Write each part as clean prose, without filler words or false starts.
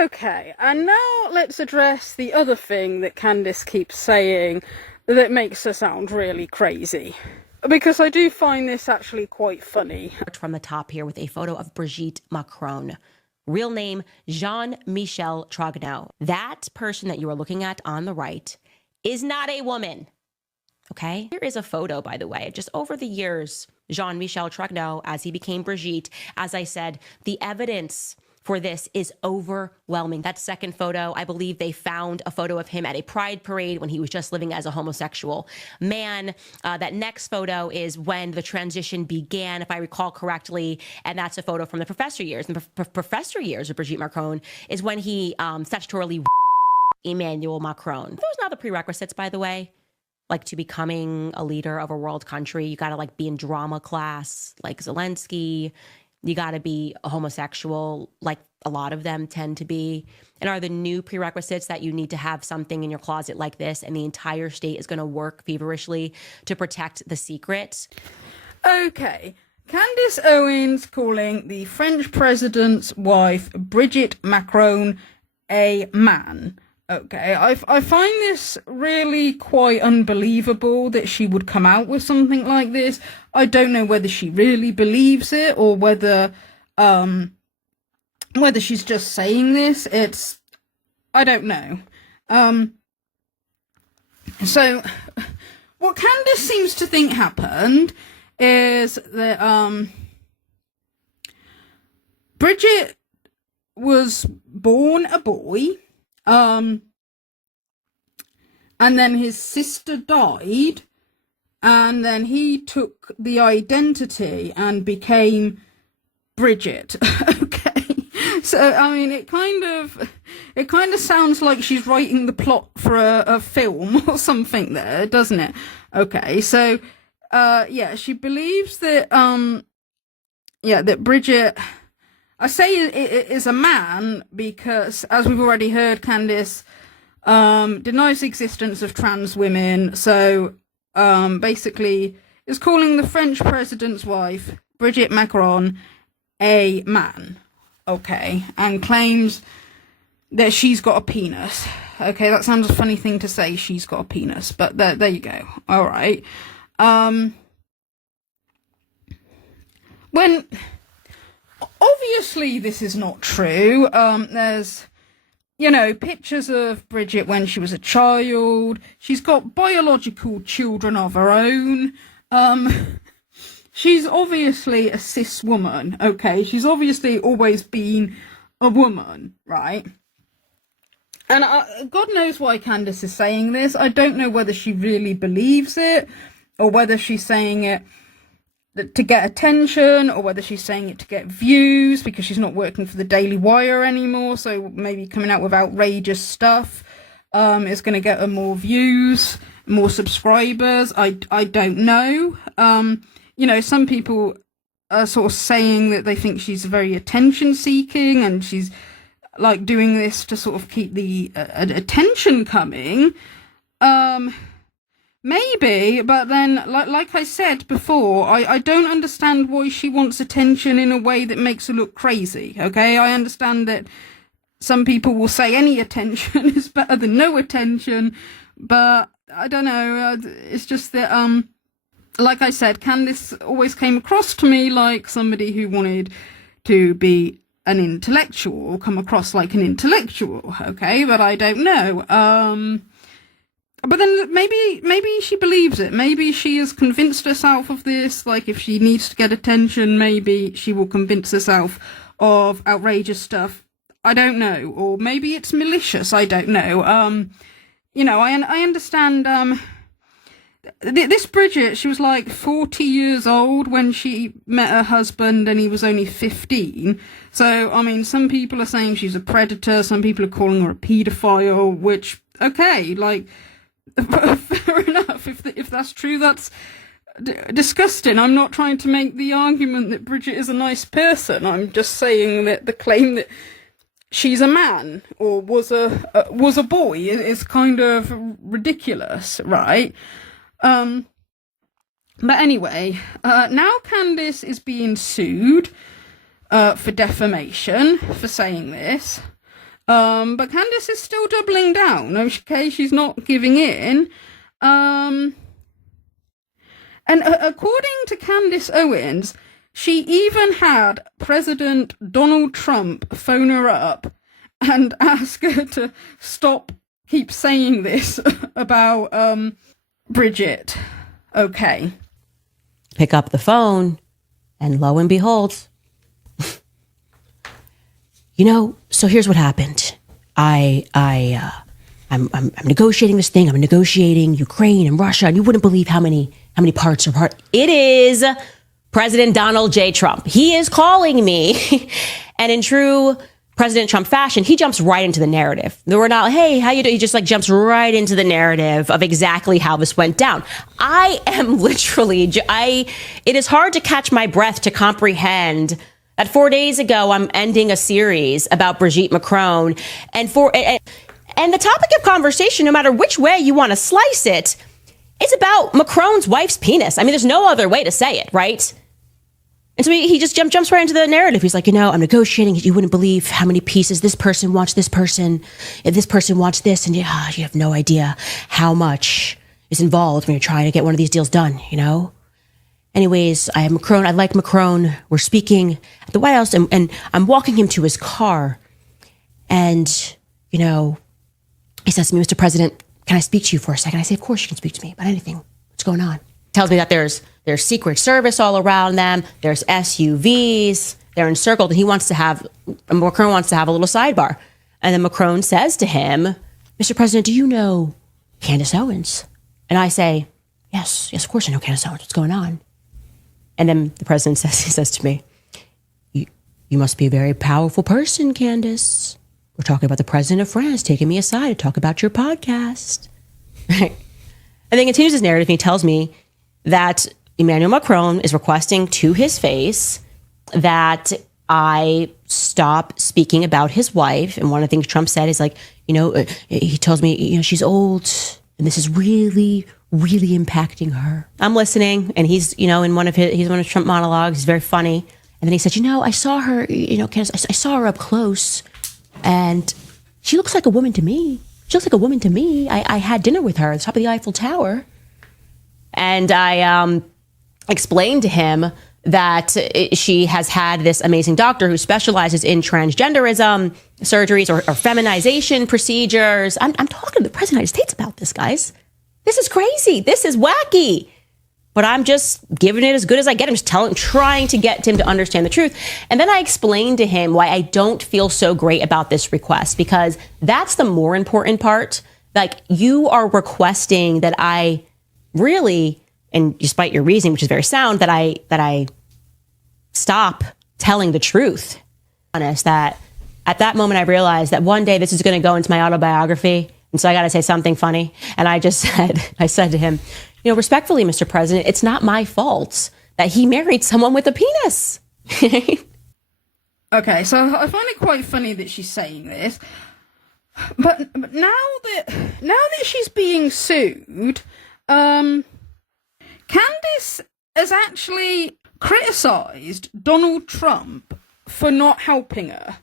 Okay, and now let's address the other thing that Candace keeps saying that makes her sound really crazy. Because I do find this actually quite funny. From the top here with a photo of Brigitte Macron. Real name, Jean-Michel Trogneux. That person that you are looking at on the right is not a woman. Okay? Here is a photo, by the way, just over the years, Jean-Michel Trogneux, as he became Brigitte. As I said, the evidence for this is overwhelming. That second photo, I believe they found a photo of him at a pride parade when he was just living as a homosexual man. That next photo is when the transition began, if I recall correctly, and that's a photo from the professor years. And the professor years of Brigitte Macron is when he statutorily Emmanuel Macron. Those are not the prerequisites, by the way. Like, to becoming a leader of a world country, you got to like be in drama class, like Zelensky. You got to be a homosexual, like a lot of them tend to be. And are the new prerequisites that you need to have something in your closet like this, and the entire state is going to work feverishly to protect the secret? Okay, Candace Owens calling the French president's wife, Brigitte Macron, a man. Okay, I find this really quite unbelievable that she would come out with something like this. I don't know whether she really believes it or whether she's just saying this. I don't know. So what Candace seems to think happened is that Brigitte was born a boy. And then his sister died, and then he took the identity and became Bridget. Okay, so I mean, it kind of sounds like she's writing the plot for a film or something there, doesn't it? Okay, so yeah, she believes that that Bridget, I say it is a man because, as we've already heard, Candace denies the existence of trans women. So basically is calling the French president's wife, Brigitte Macron, a man. Okay, and claims that she's got a penis. Okay, that sounds a funny thing to say, she's got a penis, but there you go. All right. When obviously this is not true. There's, pictures of Bridget when she was a child. She's got biological children of her own. She's obviously a cis woman, okay? She's obviously always been a woman, right? And God knows why Candace is saying this. I don't know whether she really believes it, or whether she's saying it to get attention, or whether she's saying it to get views because she's not working for the Daily Wire anymore, so maybe coming out with outrageous stuff is going to get her more views, more subscribers. I don't know. Some people are sort of saying that they think she's very attention seeking and she's like doing this to sort of keep the attention coming. Maybe, but then, like I said before, I don't understand why she wants attention in a way that makes her look crazy, okay? I understand that some people will say any attention is better than no attention, but I don't know, it's just that, like I said, Candace always came across to me like somebody who wanted to be an intellectual, or come across like an intellectual, okay? But I don't know, but then maybe she believes it. Maybe she has convinced herself of this. Like, if she needs to get attention, maybe she will convince herself of outrageous stuff. I don't know. Or maybe it's malicious. I don't know. I understand. This Bridget, she was like 40 years old when she met her husband, and he was only 15. So, I mean, some people are saying she's a predator. Some people are calling her a paedophile, which, okay, like, fair enough. If that's true, that's disgusting. I'm not trying to make the argument that Bridget is a nice person. I'm just saying that the claim that she's a man or was a boy is kind of ridiculous, right? But anyway, now Candace is being sued for defamation for saying this. But Candace is still doubling down. Okay, she's not giving in. And according to Candace Owens, she even had President Donald Trump phone her up and ask her to keep saying this about Bridget. Okay. Pick up the phone, and lo and behold, so here's what happened. I'm negotiating this thing. I'm negotiating Ukraine and Russia, and you wouldn't believe how many parts are part. It is President Donald J. Trump. He is calling me, and in true President Trump fashion, he jumps right into the narrative. We're not, hey, how you doing? He just jumps right into the narrative of exactly how this went down. I am literally, it is hard to catch my breath to comprehend that 4 days ago, I'm ending a series about Brigitte Macron, and the topic of conversation, no matter which way you want to slice it, is about Macron's wife's penis. I mean, there's no other way to say it, right? And so he just jumps right into the narrative. He's like, I'm negotiating. You wouldn't believe how many pieces this person wants this person, if this person wants this, and you have no idea how much is involved when you're trying to get one of these deals done, Anyways, I have Macron. I like Macron. We're speaking at the White House, and I'm walking him to his car. And, he says to me, Mr. President, can I speak to you for a second? I say, of course you can speak to me about anything. What's going on? Tells me that there's Secret Service all around them. There's SUVs. They're encircled. And Macron wants to have a little sidebar. And then Macron says to him, Mr. President, do you know Candace Owens? And I say, yes, of course I know Candace Owens. What's going on? And then the president says to me, you must be a very powerful person, Candace. We're talking about the president of France taking me aside to talk about your podcast. And then continues his narrative. And he tells me that Emmanuel Macron is requesting to his face that I stop speaking about his wife. And one of the things Trump said is he tells me, she's old and this is really, really impacting her. I'm listening, and he's one of Trump monologues. He's very funny. And then he said, I saw her, Candace, I saw her up close, and she looks like a woman to me. I had dinner with her at the top of the Eiffel Tower. And I explained to him that she has had this amazing doctor who specializes in transgenderism surgeries or feminization procedures. I'm talking to the president of the United States about this, guys. This is crazy. This is wacky. But I'm just giving it as good as I get. I'm just trying to get him to understand the truth. And then I explained to him why I don't feel so great about this request, because that's the more important part. You are requesting that I really, and despite your reasoning, which is very sound, that I stop telling the truth. Honest, that at that moment I realized that one day this is going to go into my autobiography, and so I got to say something funny. And I said to him, respectfully, Mr. President, it's not my fault that he married someone with a penis. Okay, so I find it quite funny that she's saying this, but now that she's being sued, Candace has actually criticised Donald Trump for not helping her.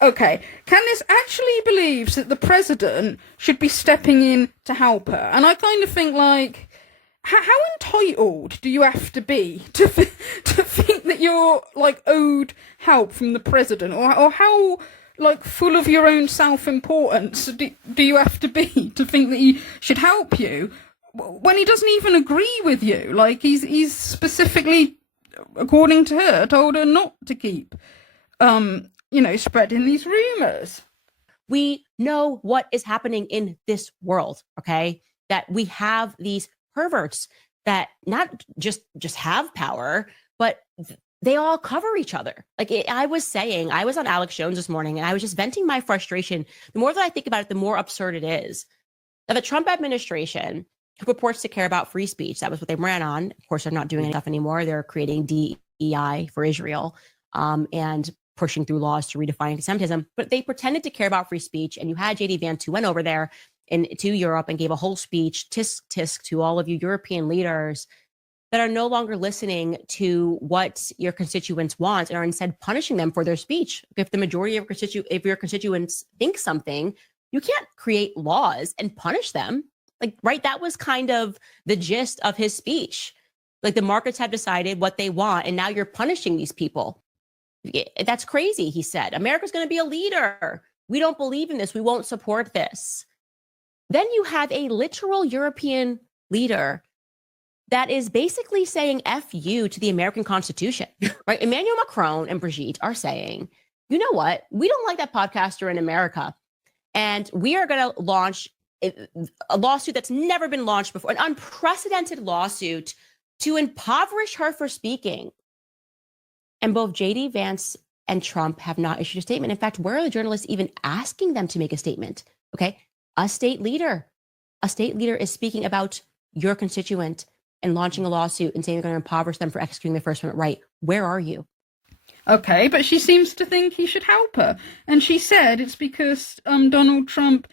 Okay, Candace actually believes that the president should be stepping in to help her, and I kind of think how entitled do you have to be to think that you're owed help from the president, or how full of your own self-importance do you have to be to think that he should help you when he doesn't even agree with you? He's specifically, according to her, told her not to keep spreading these rumors. We know what is happening in this world, okay? That we have these perverts that not just have power, but they all cover each other. I was on Alex Jones this morning, and I was just venting my frustration. The more that I think about it, the more absurd it is that the Trump administration, who purports to care about free speech, that was what they ran on. Of course, they're not doing enough anymore. They're creating DEI for Israel, and pushing through laws to redefine anti-Semitism, but they pretended to care about free speech. And you had JD Vance, who went over there to Europe and gave a whole speech, tisk tisk, to all of you European leaders, that are no longer listening to what your constituents want and are instead punishing them for their speech. If the majority of your constituents think something, you can't create laws and punish them. Like, right? That was kind of the gist of his speech. Like, the markets have decided what they want, and now you're punishing these people. That's crazy, he said. America's going to be a leader. We don't believe in this. We won't support this. Then you have a literal European leader that is basically saying F you to the American Constitution, right? Emmanuel Macron and Brigitte are saying, you know what? We don't like that podcaster in America. And we are going to launch a lawsuit that's never been launched before, an unprecedented lawsuit to impoverish her for speaking. And both JD Vance and Trump have not issued a statement. In fact, where are the journalists even asking them to make a statement? Okay, a state leader is speaking about your constituent and launching a lawsuit and saying they're going to impoverish them for executing their First Amendment right. Where are you? Okay, but she seems to think he should help her. And she said it's because Donald Trump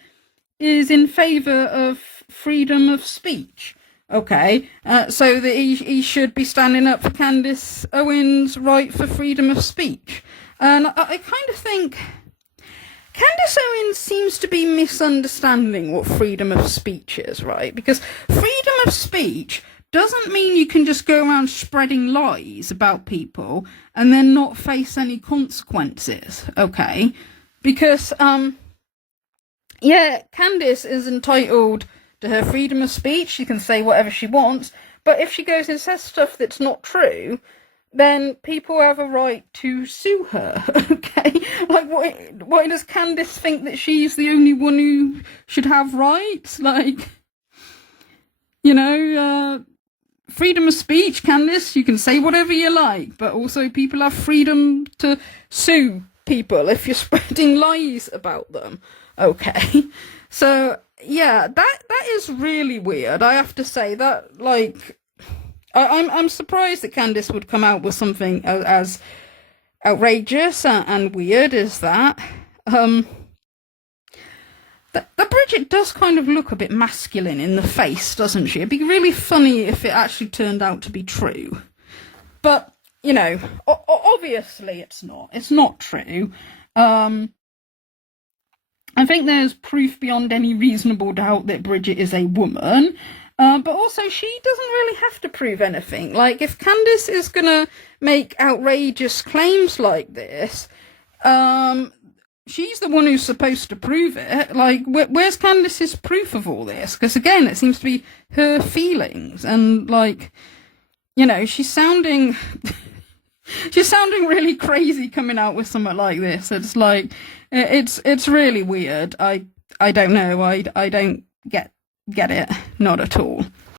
is in favor of freedom of speech. Okay, so that he should be standing up for Candace Owens' right for freedom of speech. And I kind of think Candace Owens seems to be misunderstanding what freedom of speech is, right? Because freedom of speech doesn't mean you can just go around spreading lies about people and then not face any consequences, okay? Because, yeah, Candace is entitled to her freedom of speech. She can say whatever she wants, but if she goes and says stuff that's not true, then people have a right to sue her, okay? Like, why does Candace think that she's the only one who should have rights? Like, you know, freedom of speech, Candace, you can say whatever you like, but also people have freedom to sue people if you're spreading lies about them, okay? So, yeah, that is really weird, I have to say. That, like, I'm surprised that Candace would come out with something as outrageous and weird as that. That Bridget does kind of look a bit masculine in the face, doesn't she? It'd be really funny if it actually turned out to be true. But, you know, obviously it's not. It's not true. I think there's proof beyond any reasonable doubt that Bridget is a woman. But also, she doesn't really have to prove anything. Like, if Candace is gonna make outrageous claims like this, she's the one who's supposed to prove it. Like, where's Candace's proof of all this? Because, again, it seems to be her feelings. And, like, you know, she's sounding really crazy coming out with something like this. It's like, it's really weird. I don't know. I don't get it. Not at all.